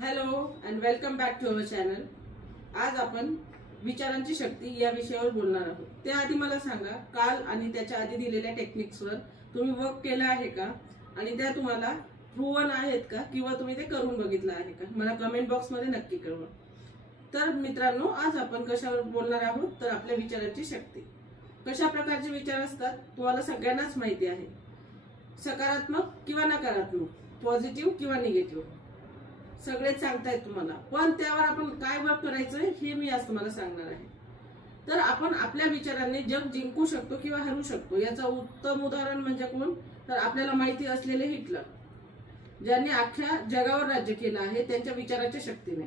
Hello and welcome back to our channel. आज आपण विचारांची शक्ती या विषयावर बोलणार आहोत। त्याआधी मला सांगा, काल आणि त्याच्या आधी दिलेल्या टेक्निक्सवर तुम्ही वर्क केलं आहे का आणि त्या तुम्हाला प्रूव्हन आहेत का किंवा तुम्ही ते करून बघितलं आहे का? मला कमेंट बॉक्समध्ये नक्की कळवा। तर मित्रांनो, आज आपण कशावर बोलणार आहोत तर आपल्या विचारांची शक्ती। कशा प्रकारचे विचार असतात तुम्हाला सगळ्यांनाच माहिती आहे, सकारात्मक किंवा नकारात्मक, पॉझिटिव्ह किंवा निगेटिव्ह, सगळेच सांगतायत तुम्हाला। पण त्यावर आपण काय वर्क करायचं हे मी आज तुम्हाला सांगणार आहे। तर आपण आपल्या विचारांनी जग जिंकू शकतो किंवा हरवू शकतो। याचं उत्तम उदाहरण म्हणजे कोण तर आपल्याला माहिती असलेले हिटलर, ज्यांनी अख्ख्या जगावर राज्य केलं आहे त्यांच्या विचाराच्या शक्तीने।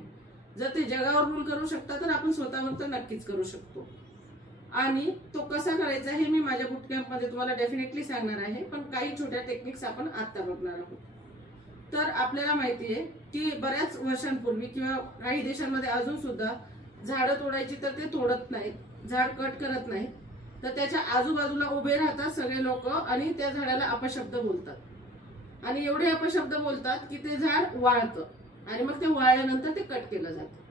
जर ते जगावर रूल करू शकतात तर आपण स्वतःवर तर नक्कीच करू शकतो। आणि तो कसा करायचा हे मी माझ्या बूट कॅम्प मध्ये तुम्हाला डेफिनेटली सांगणार आहे, पण काही छोट्या टेक्निक्स आपण आता बघणार आहोत। तर आपल्याला माहिती आहे की बऱ्याच वर्षांपूर्वी किंवा काही देशांमध्ये अजून सुद्धा झाडं तोडायची तर ते तोडत नाहीत, झाड कट करत नाहीत, तर त्याच्या आजूबाजूला उभे राहतात सगळे लोक आणि त्या झाडाला अपशब्द बोलतात आणि एवढे अपशब्द बोलतात की ते झाड वाळतं आणि मग ते वाळल्यानंतर ते कट केलं जातं।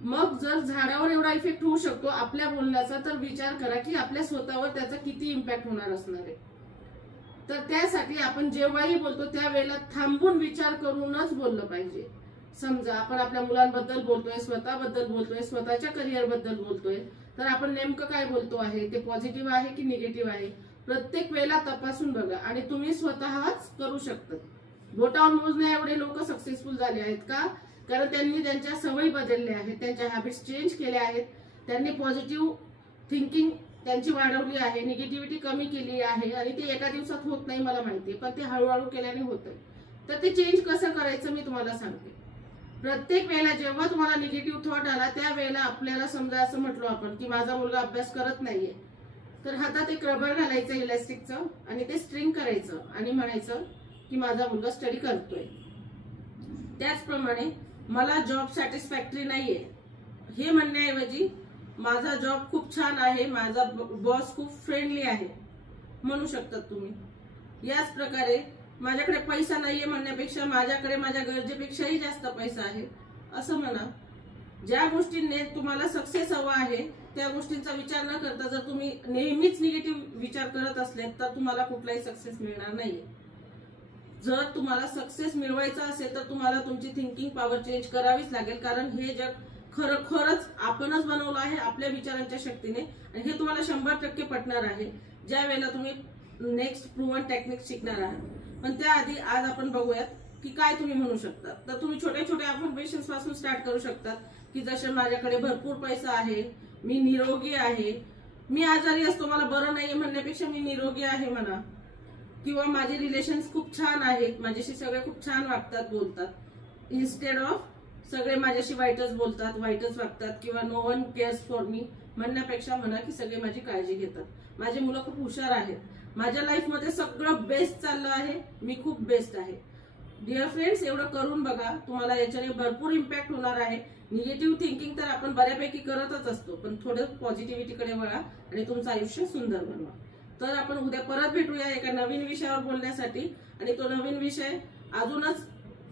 मग जर झाडावर एवढा इफेक्ट होऊ शकतो आपल्या बोलण्याचा, तर विचार करा की आपल्या स्वतःवर त्याचा किती इम्पॅक्ट होणार असणार आहे। तर त्यासाठी आपण जेव्हाही बोलतो त्यावेळेला थांबून विचार करूनच बोललं पाहिजे। समजा आपण आपल्या मुलांबद्दल बोलतोय, स्वतःबद्दल बोलतोय, स्वतःच्या करिअर बद्दल बोलतोय, तर आपण नेमकं काय बोलतो आहे, ते पॉझिटिव्ह आहे की निगेटिव्ह आहे, प्रत्येक वेळेला तपासून बघा। आणि तुम्ही स्वतःच करू शकता। बोटावर मोजण्या एवढे लोक सक्सेसफुल झाले आहेत का? कारण त्यांनी त्यांच्या सवयी बदलल्या आहेत, त्यांच्या हॅबिट्स चेंज केल्या आहेत, त्यांनी पॉझिटिव्ह थिंकिंग त्यांची वाढवली आहे, निगेटिव्हिटी कमी केली आहे। आणि ते एका दिवसात होत नाही मला माहिती आहे, पण ते हळूहळू केल्याने होतंय। तर ते चेंज कसं करायचं मी तुम्हाला सांगते। प्रत्येक वेळेला जेव्हा तुम्हाला निगेटिव्ह थॉट आला त्यावेळेला आपल्याला समजा असं म्हटलो आपण की माझा मुलगा अभ्यास करत नाहीये, तर हातात एक रबर घालायचं इलास्टिकचं आणि ते स्ट्रिंग करायचं आणि म्हणायचं की माझा मुलगा स्टडी करतोय। त्याचप्रमाणे मला जॉब सॅटिस्फॅक्टरी नाहीये हे म्हणण्याऐवजी माझा जॉब खूप छान आहे, माझा बॉस खूप फ्रेंडली आहे म्हणू शकतात तुम्ही। याच प्रकारे माझ्याकडे पैसा नाहीये म्हणण्यापेक्षा माझ्याकडे माझ्या गरजेपेक्षाही जास्त पैसा आहे असं म्हणा। ज्या गोष्टींनी तुम्हाला सक्सेस हवा आहे त्या गोष्टींचा विचार न करता जर तुम्ही नेहमीच निगेटिव्ह विचार करत असले तर तुम्हाला कुठलाही सक्सेस मिळणार नाहीये। जर तुम्हाला सक्सेस मिळवायचा असेल तर तुम्हाला तुमची थिंकिंग पॉवर चेंज करावीच लागेल, कारण हे जग खरंच आपणच बनवलं आहे आपल्या विचारांच्या शक्तीने। आणि हे तुम्हाला 100% पटणार आहे ज्या वेळेला तुम्ही नेक्स्ट प्रूव्हन टेक्निक शिकणार आहात। पण त्याआधी आज आपण बघूयात की काय तुम्ही म्हणू शकता। तर तुम्ही छोटे छोटे अफर्मेशन्स पासून स्टार्ट करू शकता की जसे माझ्याकडे भरपूर पैसा आहे, मी निरोगी आहे, मी आजारी असतो मला बरं नाहीये म्हणण्यापेक्षा मी निरोगी आहे म्हणा, किंवा माझे रिलेशन्स खूप छान आहेत, माझ्याशी सगळे खूप छान वागतात बोलतात, इन्स्टेड ऑफ सगळे माझ्याशी वाईटच बोलतात, वाईटच वागतात, किंवा no one cares for me म्हणण्यापेक्षा म्हणा की सगळे माझी काळजी घेतात, माझी मुलं खूप हुशार आहेत, माझ्या लाईफ मध्ये सगळं बेस्ट चाललं आहे, मी खूप बेस्ट आहे। डिअर फ्रेंड्स, एवढं करून बघा, तुम्हाला याच्याने भरपूर इम्पॅक्ट होणार आहे। निगेटिव्ह थिंकिंग तर आपण बऱ्यापैकी करतच असतो, पण थोडं पॉझिटिव्हिटीकडे वळा आणि तुमचं आयुष्य सुंदर बनवा। तर आपण उद्या परत भेटूया एका नवीन विषयावर बोलण्यासाठी, आणि तो नवीन विषय अजूनच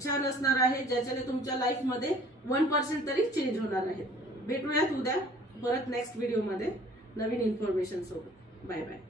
छान असणार आहे ज्याच्याने तुमच्या लाईफ मध्ये 1% तरी चेंज होणार आहे। भेटूयात उद्या परत नेक्स्ट व्हिडिओ मध्ये नवीन इन्फॉर्मेशन सोबत। Bye bye.